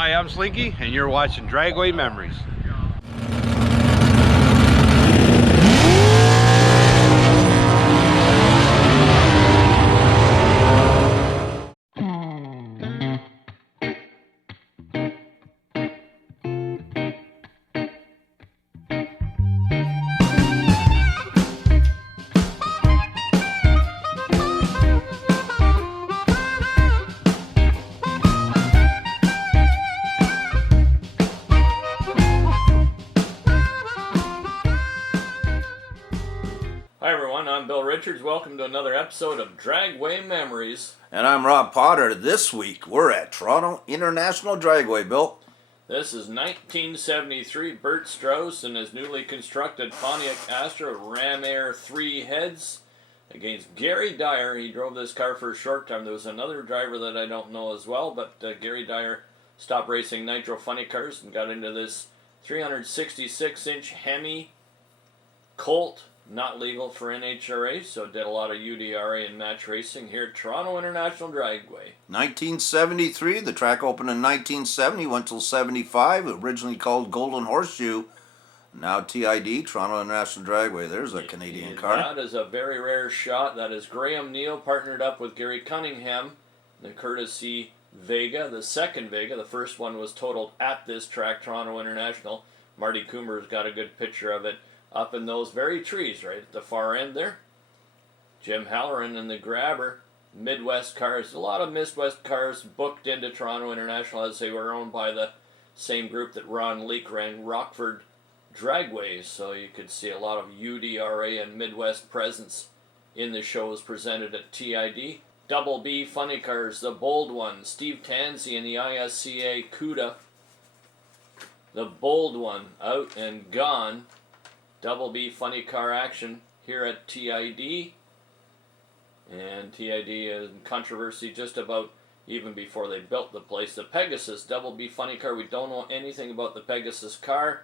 Hi, I'm Slinky, and you're watching Dragway Memories. Hi everyone, I'm Bill Richards. Welcome to another episode of Dragway Memories. And I'm Rob Potter. This week we're at Toronto International Dragway, Bill. This is 1973. Bert Strauss and his newly constructed Pontiac Astra Ram Air 3 heads against Gary Dyer. He drove this car for a short time. There was another driver that I don't know as well, but Gary Dyer stopped racing nitro funny cars and got into this 366-inch Hemi Colt. Not legal for NHRA, so did a lot of UDRA and match racing here at Toronto International Dragway. 1973, the track opened in 1970, went till 75, originally called Golden Horseshoe, now TID, Toronto International Dragway. There's a Canadian car. That is a very rare shot. That is Graham Neal partnered up with Gary Cunningham, the courtesy Vega, the second Vega. The first one was totaled at this track, Toronto International. Marty Coomer's got a good picture of it up in those very trees right at the far end there. Jim Halloran and the Grabber. Midwest cars. A lot of Midwest cars booked into Toronto International as they were owned by the same group that Ron Leake ran Rockford Dragways. So you could see a lot of UDRA and Midwest presence in the shows presented at TID. Double B funny cars. The Bold One. Steve Tansey and the ISCA CUDA. The Bold One out and gone. Double B funny car action here at TID. And TID is in controversy just about even before they built the place. The Pegasus Double B funny car, we don't know anything about the Pegasus car.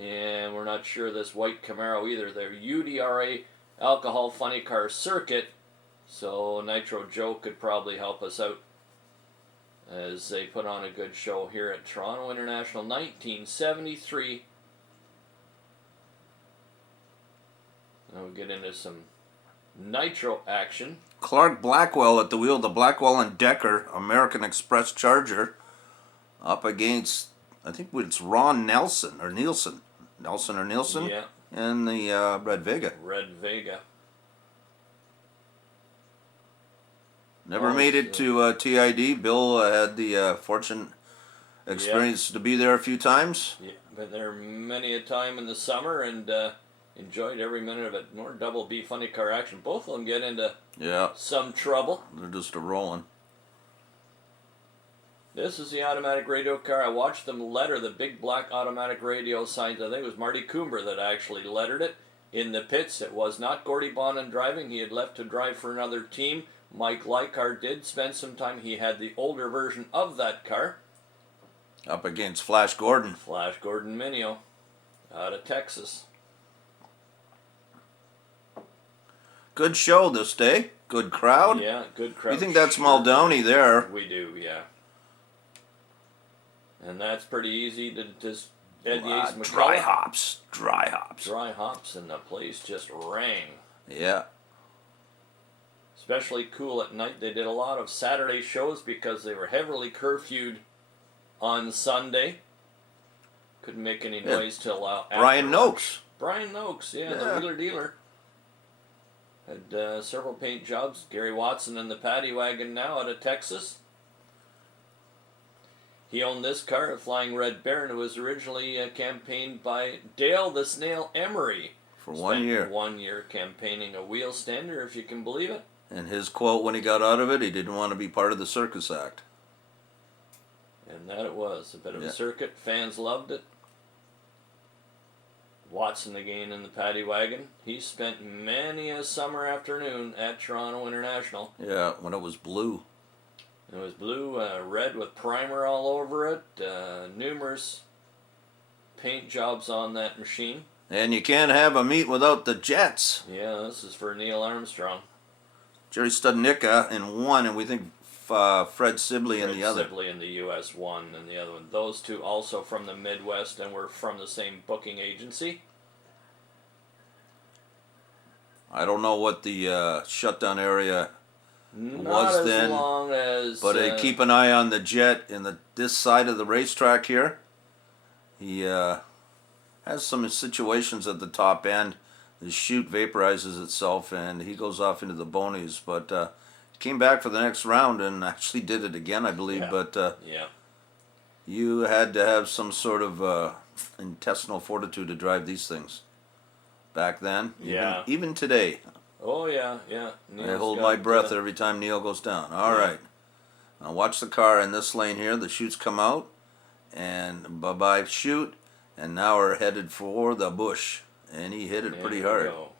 And we're not sure this white Camaro either. They're UDRA alcohol funny car circuit. So Nitro Joe could probably help us out as they put on a good show here at Toronto International 1973. Now we'll get into some nitro action. Clark Blackwell at the wheel, the Blackwell and Decker American Express Charger, up against, I think it's Ron Nelson or Nielsen. Yeah. And the Red Vega. Red Vega. Never made it to TID. Bill had the fortunate experience to be there a few times. Yeah, been there many a time in the summer and enjoyed every minute of it. More Double B funny car action. Both of them get into some trouble. They're just a-rolling. This is the automatic radio car. I watched them letter the big black automatic radio signs. I think it was Marty Coomer that actually lettered it in the pits. It was not Gordy Bonin driving. He had left to drive for another team. Mike Leichhardt did spend some time. He had the older version of that car. Up against Flash Gordon. Flash Gordon Minio out of Texas. Good show this day. Good crowd. Yeah, good crowd. You think that's Muldowney there? We do, yeah. And that's pretty easy to just Ed Yates McCullough. Dry hops. Dry hops, and the place just rang. Yeah. Especially cool at night. They did a lot of Saturday shows because they were heavily curfewed on Sunday. Couldn't make any noise till after Brian Noakes. Brian Noakes, the wheeler dealer. Had several paint jobs. Gary Watson in the paddy wagon now out of Texas. He owned this car, a Flying Red Baron. It was originally campaigned by Dale the Snail Emery. For 1 year. 1 year campaigning a wheel stander, if you can believe it. And his quote when he got out of it, he didn't want to be part of the circus act. And that it was. A bit of a circuit. Fans loved it. Watson again in the paddy wagon. He spent many a summer afternoon at Toronto International. Yeah, when it was blue. It was blue, red with primer all over it. Numerous paint jobs on that machine. And you can't have a meet without the Jets. Yeah, this is for Neil Armstrong. Jerry Studnicka in one, and we think Fred Sibley in Fred the other. Sibley in the US one, and the other one. Those two also from the Midwest and were from the same booking agency. I don't know what the shutdown area Not was as then, long as. but keep an eye on the jet in this side of the racetrack here. He has some situations at the top end. The chute vaporizes itself, and he goes off into the bonies. But came back for the next round and actually did it again, I believe. Yeah. But you had to have some sort of intestinal fortitude to drive these things back then. Even today. Oh yeah. I hold my breath every time Neil goes down. All right. Now watch the car in this lane here. The chutes come out, and bye-bye chute, and now we're headed for the bush. And he hit it pretty hard. Go.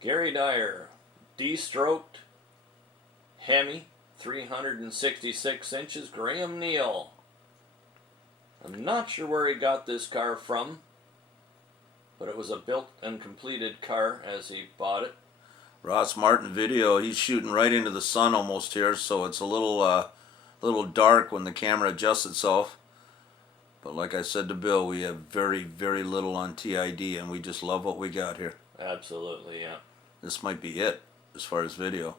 Gary Dyer, D-stroked, Hemi, 366 inches. Graham Neal. I'm not sure where he got this car from, but it was a built and completed car as he bought it. Ross Martin video. He's shooting right into the sun almost here, so it's a little dark when the camera adjusts itself. But like I said to Bill, we have very, very little on TID, and we just love what we got here. Absolutely, yeah. This might be it as far as video.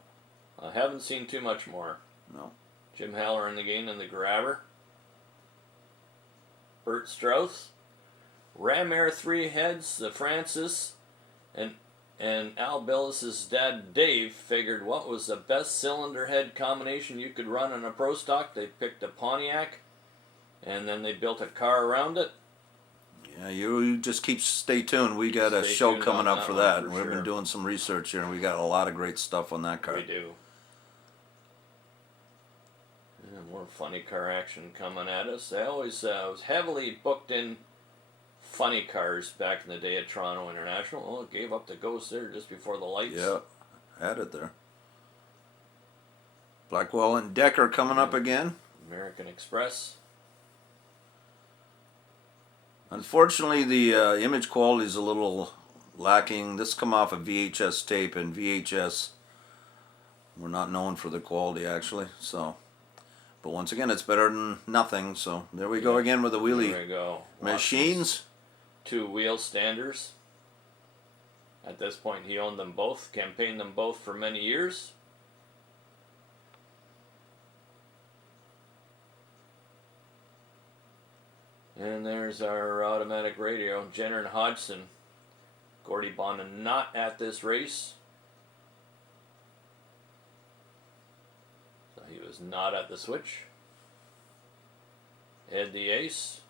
I haven't seen too much more. No. Jim Halloran again in the grabber. Bert Strauss. Ram Air 3 heads, the Francis, and Al Billis's dad Dave figured what was the best cylinder head combination you could run in a Pro Stock. They picked a Pontiac, and then they built a car around it. Yeah, you just stay tuned. We got a show coming up for that. We've been doing some research here, and we got a lot of great stuff on that car. We do. Yeah, more funny car action coming at us. I always was heavily booked in funny cars back in the day at Toronto International. Oh, it gave up the ghost there just before the lights. Yeah, had it there. Blackwell and Decker coming up again. American Express. Unfortunately, the image quality is a little lacking. This come off a VHS tape, and VHS, we're not known for the quality actually. So, but once again, it's better than nothing. So there we go again with the wheelie There we go. machines. Two wheel standers. At this point, he owned them both, campaigned them both for many years. And there's our automatic radio. Jenner and Hodgson. Gordy Bonin not at this race. So he was not at the switch. Ed the Ace.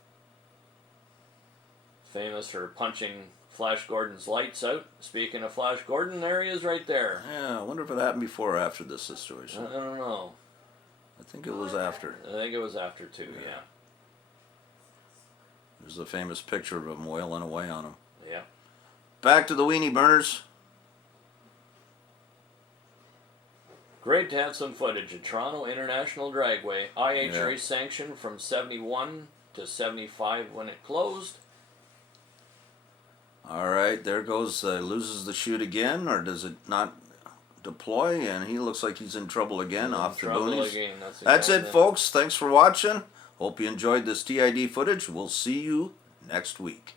Famous for punching Flash Gordon's lights out. Speaking of Flash Gordon, there he is right there. Yeah, I wonder if it happened before or after this situation. I don't know. I think it was after. I think it was after too, yeah. There's a famous picture of him wailing away on him. Yeah. Back to the weenie burners. Great to have some footage of Toronto International Dragway. IH race sanction from 71 to 75 when it closed. All right, there goes, loses the chute again, or does it not deploy? And he looks like he's in trouble again off the boonies. That's it, folks. Thanks for watching. Hope you enjoyed this TID footage. We'll see you next week.